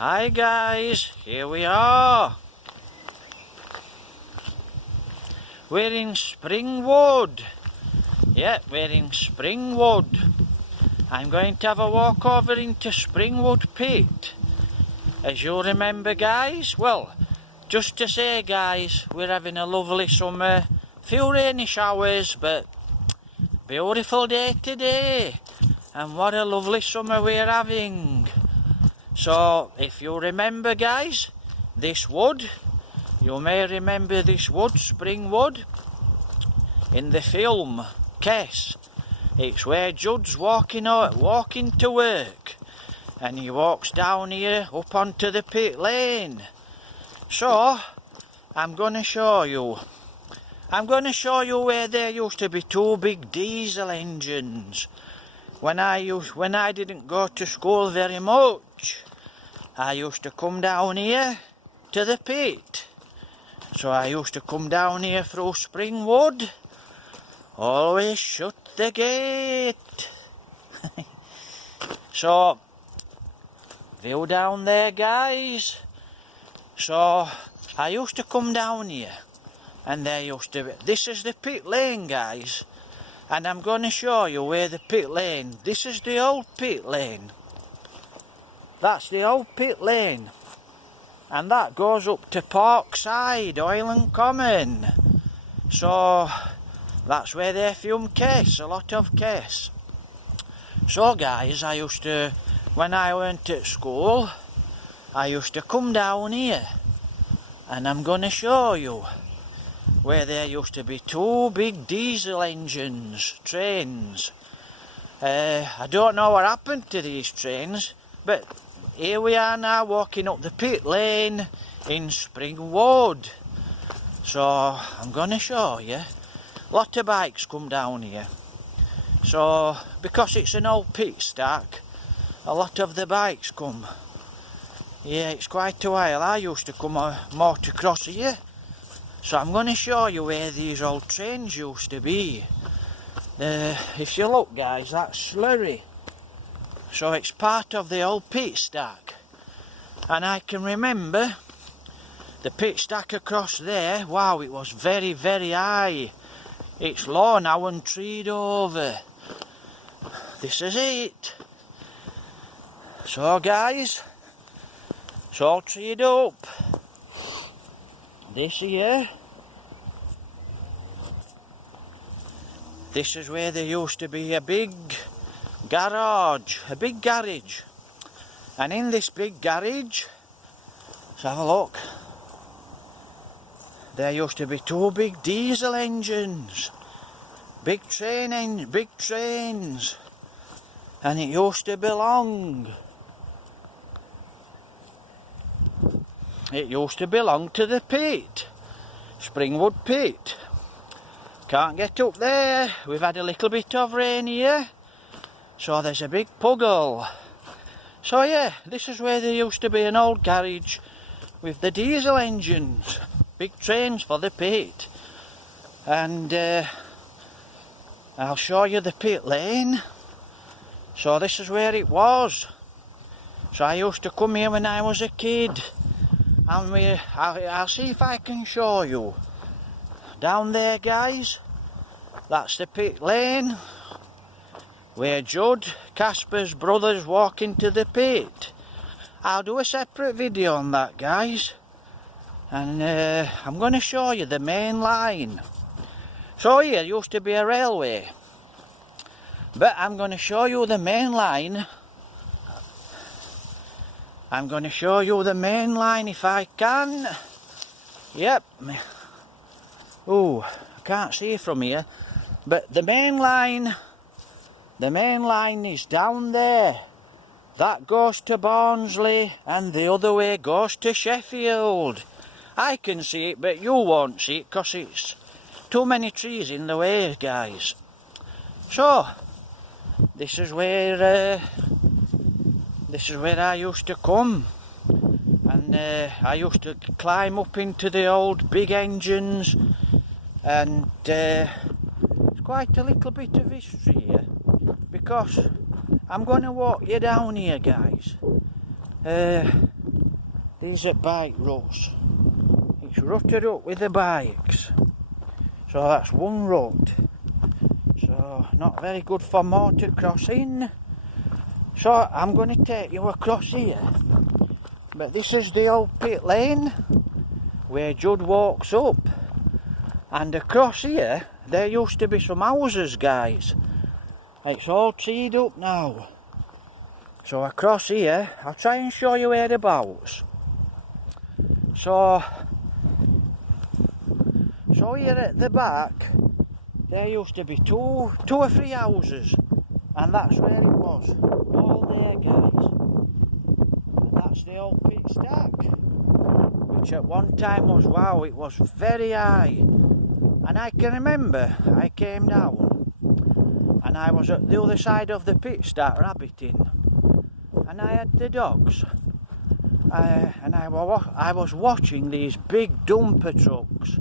Hi guys, here we are. We're in Springwood. Yeah, we're in Springwood. I'm going to have a walk over into Springwood Pit. As you remember guys, well, just to say guys, we're having a lovely summer. Few rainy showers, but beautiful day today. And what a lovely summer we're having. So, if you remember guys, this wood, you may remember this wood, Springwood, in the film KES. It's where Judd's walking to work, and he walks down here up onto the pit lane. So, I'm going to show you where there used to be two big diesel engines. When I didn't go to school very much, I used to come down here to the pit. So I used to come down here through Springwood. Always shut the gate. So, view down there guys. So, I used to come down here. And there used to be, this is the pit lane guys. And I'm going to show you where the pit lane, this is the old pit lane. That's the old pit lane. And that goes up to Parkside, Hoyland Common. So, that's where they film KES, a lot of KES. So guys, I used to, when I went to school, I used to come down here. And I'm going to show you where there used to be two big diesel engines, trains. I don't know what happened to these trains, but here we are now walking up the pit lane in Springwood. So I'm going to show you. A lot of bikes come down here. So because it's an old pit stack, a lot of the bikes come. Yeah, it's quite a while. I used to come motocross here. So I'm going to show you where these old trains used to be. If you look guys, that's slurry. So it's part of the old pit stack. And I can remember the pit stack across there, wow, it was very, very high. It's low now and treed over. This is it. So guys, it's all treed up. This here, this is where there used to be a big garage, and in this big garage, let's have a look, there used to be two big diesel engines, big trains, and it used to belong to the pit, Springwood Pit. Can't get up there, we've had a little bit of rain here, so there's a big puddle. So yeah, this is where there used to be an old garage with the diesel engines, big trains for the pit. And I'll show you the pit lane. So this is where it was. So I used to come here when I was a kid. And I'll see if I can show you. Down there guys, that's the pit lane where Judd, Casper's brothers, walk into the pit. I'll do a separate video on that guys. And I'm going to show you the main line. So here used to be a railway. But I'm going to show you the main line. I'm going to show you the main line if I can. Yep. Oh, I can't see from here. But the main line is down there. That goes to Barnsley and the other way goes to Sheffield. I can see it, but you won't see it because it's too many trees in the way, guys. So, this is where I used to come, and I used to climb up into the old big engines, and it's quite a little bit of history here, because I'm going to walk you down here guys. these are bike ruts. It's rutted up with the bikes. So that's one rut. So not very good for motor crossing. So I'm going to take you across here. But this is the old pit lane where Judd walks up. And across here, there used to be some houses, guys. It's all treed up now. So across here, I'll try and show you whereabouts. So here at the back, there used to be two or three houses. And that's where it was. All there, guys. And that's the old pit stack. Which at one time was, wow, it was very high. And I can remember, I came down. And I was at the other side of the pit stack rabbiting. And I had the dogs. And I was watching these big dumper trucks.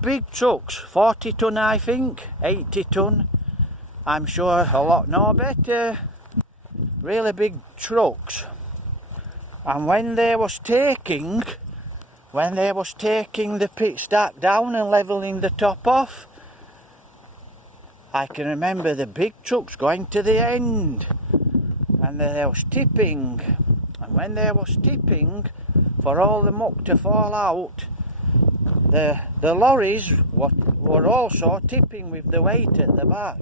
Big trucks, 40 ton I think, 80 ton. I'm sure a lot no better. Really big trucks. And when they was taking the pit stack down and levelling the top off, I can remember the big trucks going to the end. And they was tipping. And when they was tipping, for all the muck to fall out, the lorries were also tipping with the weight at the back.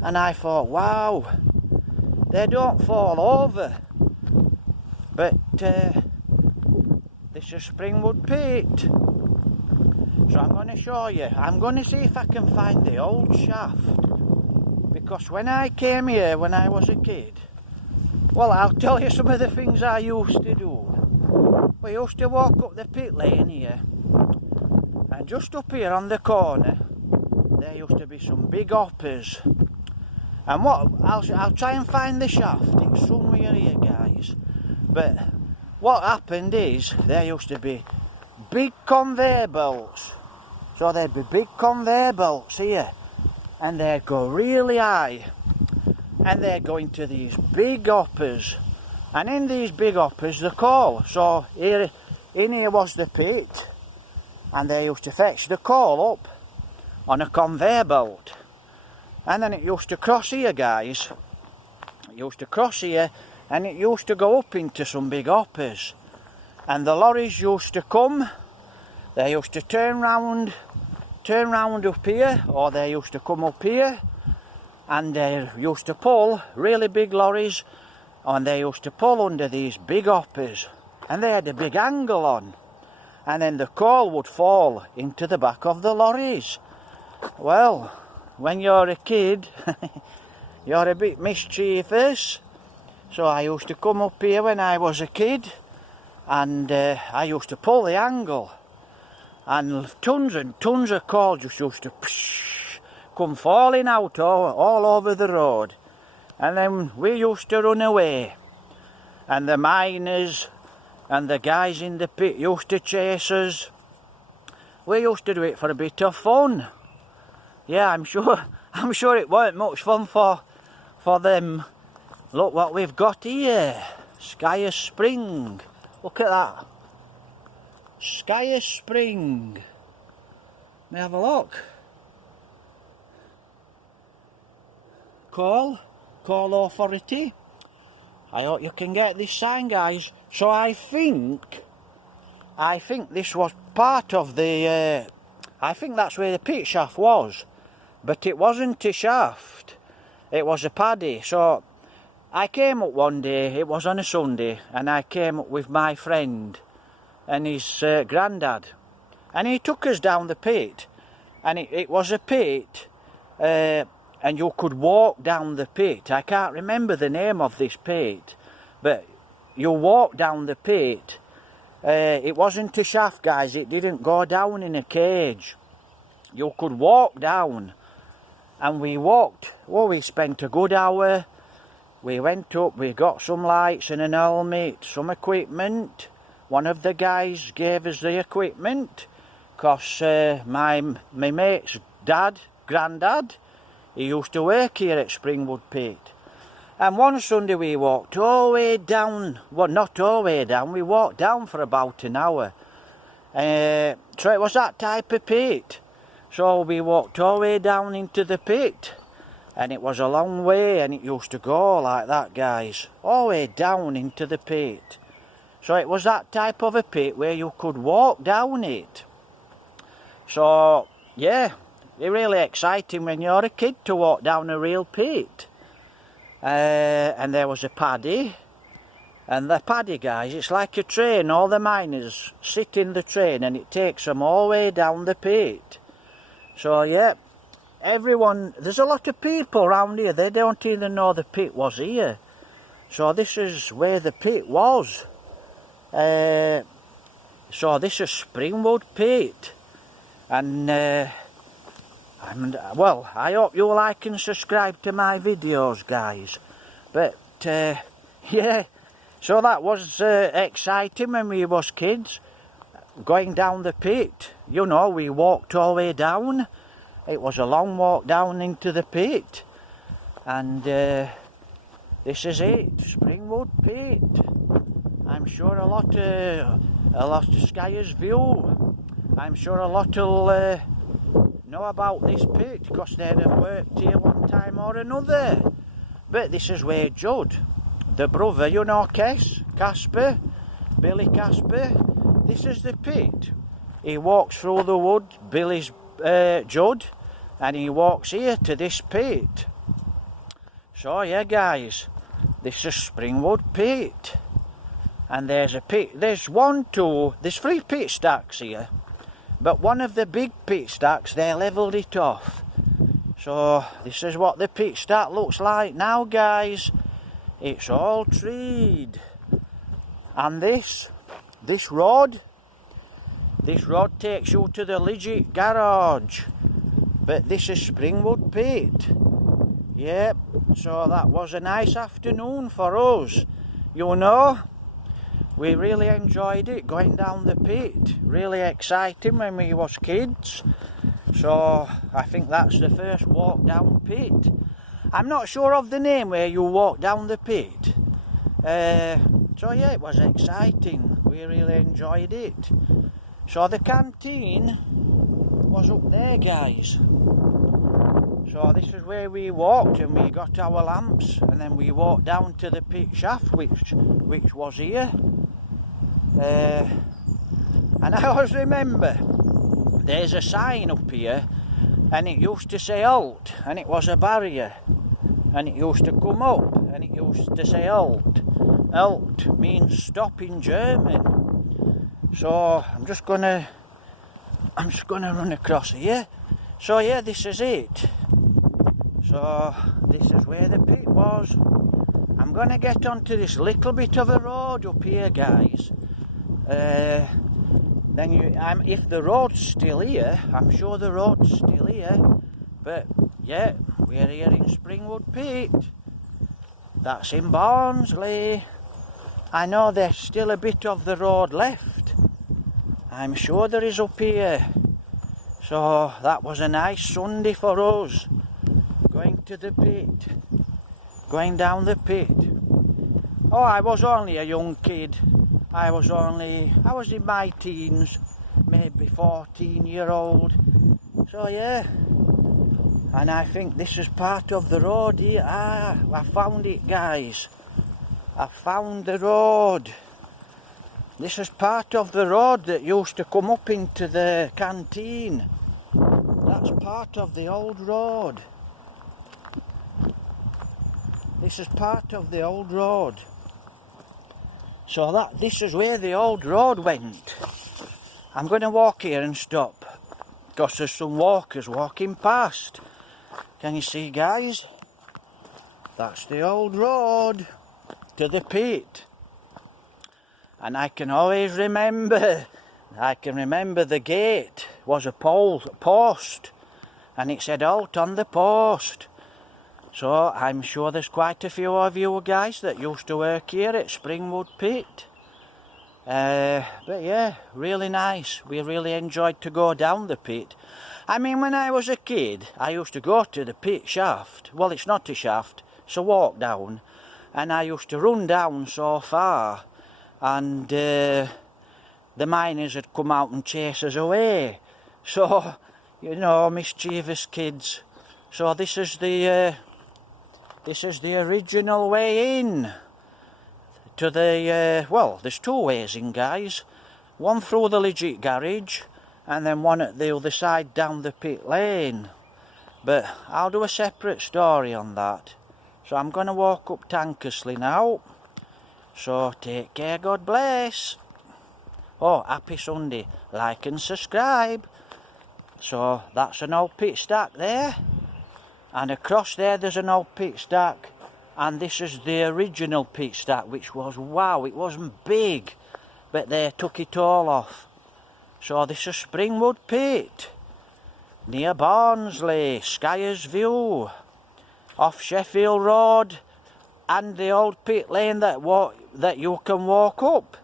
And I thought, wow, they don't fall over. But this is Springwood Pit. So I'm going to show you. I'm going to see if I can find the old shaft. Because when I came here when I was a kid, well, I'll tell you some of the things I used to do. We used to walk up the pit lane here. And just up here on the corner, there used to be some big hoppers. And I'll try and find the shaft. It's somewhere here, guys. But what happened is, there used to be big conveyor belts. So there'd be big conveyor belts here. And they'd go really high. And they'd go into these big hoppers. And in these big hoppers, the coal. So in here was the pit. And they used to fetch the coal up on a conveyor belt. And then it used to cross here, guys. It used to cross here, and it used to go up into some big hoppers. And the lorries used to come. They used to turn round up here, or they used to come up here. And they used to pull really big lorries, and they used to pull under these big hoppers. And they had a big angle on. And then the coal would fall into the back of the lorries. Well, when you're a kid, you're a bit mischievous. So I used to come up here when I was a kid, and I used to pull the angle. And tons of coal just used to come falling out all over the road. And then we used to run away. And the miners and the guys in the pit used to chase us. We used to do it for a bit of fun. Yeah, I'm sure it weren't much fun for them. Look what we've got here. Skye Spring. Look at that. Skye Spring. May I have a look? Coal Authority. I hope you can get this sign, guys. So I think this was part of the, I think that's where the pit shaft was. But it wasn't a shaft, it was a paddy. So I came up one day, it was on a Sunday, and I came up with my friend and his granddad. And he took us down the pit. And it was a pit, and you could walk down the pit. I can't remember the name of this pit, but you walk down the pit. It wasn't a shaft, guys. It didn't go down in a cage. You could walk down. And we walked. Well, we spent a good hour. We went up. We got some lights and an helmet, some equipment. One of the guys gave us the equipment, because my mate's granddad, he used to work here at Springwood Pit. And one Sunday we walked all the way down, well not all the way down, we walked down for about an hour. So it was that type of pit. So we walked all the way down into the pit. And it was a long way, and it used to go like that, guys. All the way down into the pit. So it was that type of a pit where you could walk down it. So, yeah, it's really exciting when you're a kid to walk down a real pit. And there was a paddy. And the paddy, guys, it's like a train. All the miners sit in the train and it takes them all the way down the pit. So, yeah. Everyone, there's a lot of people around here, they don't even know the pit was here. So this is where the pit was. So this is Springwood Pit. And, well, I hope you like and subscribe to my videos, guys. But, yeah, so that was exciting when we was kids. Going down the pit, you know, we walked all the way down. It was a long walk down into the pit, and this is it, Springwood Pit. I'm sure a lot of skiers view. I'm sure a lot will know about this pit because they'd have worked here one time or another. But this is where Judd, the brother, you know, Casper, Billy Casper. This is the pit. He walks through the wood, Billy's Judd, and he walks here to this pit. So yeah, guys, this is Springwood Pit, and there's a pit, there's 3 pit stacks here, but one of the big pit stacks, they levelled it off. So this is what the pit stack looks like now, guys. It's all treed, and this road takes you to the legit garage. But this is Springwood Pit. Yep, so that was a nice afternoon for us. You know, we really enjoyed it going down the pit. Really exciting when we was kids. So I think that's the first walk down pit. I'm not sure of the name where you walk down the pit. So yeah, it was exciting. We really enjoyed it. So the canteen was up there, guys. So this is where we walked, and we got our lamps, and then we walked down to the pit shaft, which was here. And I always remember there's a sign up here, and it used to say halt, and it was a barrier, and it used to come up, and it used to say halt. Halt means stop in German. So I'm just gonna run across here. So yeah, this is it. So this is where the pit was. I'm gonna get onto this little bit of a road up here, guys. If the road's still here, I'm sure the road's still here. But yeah, we're here in Springwood Pit. That's in Barnsley. I know there's still a bit of the road left. I'm sure there is up here. So that was a nice Sunday for us. Going to the pit. Going down the pit. Oh, I was only a young kid. I was in my teens. Maybe 14-year-old. So yeah. And I think this is part of the road here. Ah, I found it, guys. I found the road. This is part of the road that used to come up into the canteen. That's part of the old road. This is part of the old road. So this is where the old road went. I'm going to walk here and stop, because there's some walkers walking past. Can you see, guys? That's the old road to the pit. And I can always remember, the gate was a post, and it said halt on the post. So I'm sure there's quite a few of you guys that used to work here at Springwood Pit. But yeah, really nice. We really enjoyed to go down the pit. I mean, when I was a kid, I used to go to the pit shaft. Well, it's not a shaft, It's a walk down, and I used to run down so far, and the miners had come out and chase us away. So, you know, mischievous kids. So this is the original way in to the, well, there's two ways in, guys. One through the legit garage, and then one at the other side down the pit lane. But I'll do a separate story on that. So I'm going to walk up Tankersley now. So take care, God bless. Oh, happy Sunday. Like and subscribe. So that's an old pit stack there. And across there there's an old pit stack. And this is the original pit stack, which was, wow, it wasn't big. But they took it all off. So this is Springwood Pit. Near Barnsley, Skyers View. Off Sheffield Road. And the old pit lane that you can walk up.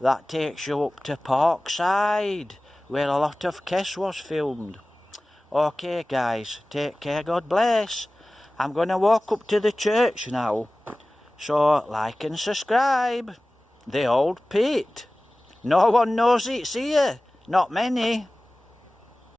That takes you up to Parkside, where a lot of KES was filmed. Okay guys, take care, God bless. I'm going to walk up to the church now. So like and subscribe. The old pit. No one knows it's here. Not many.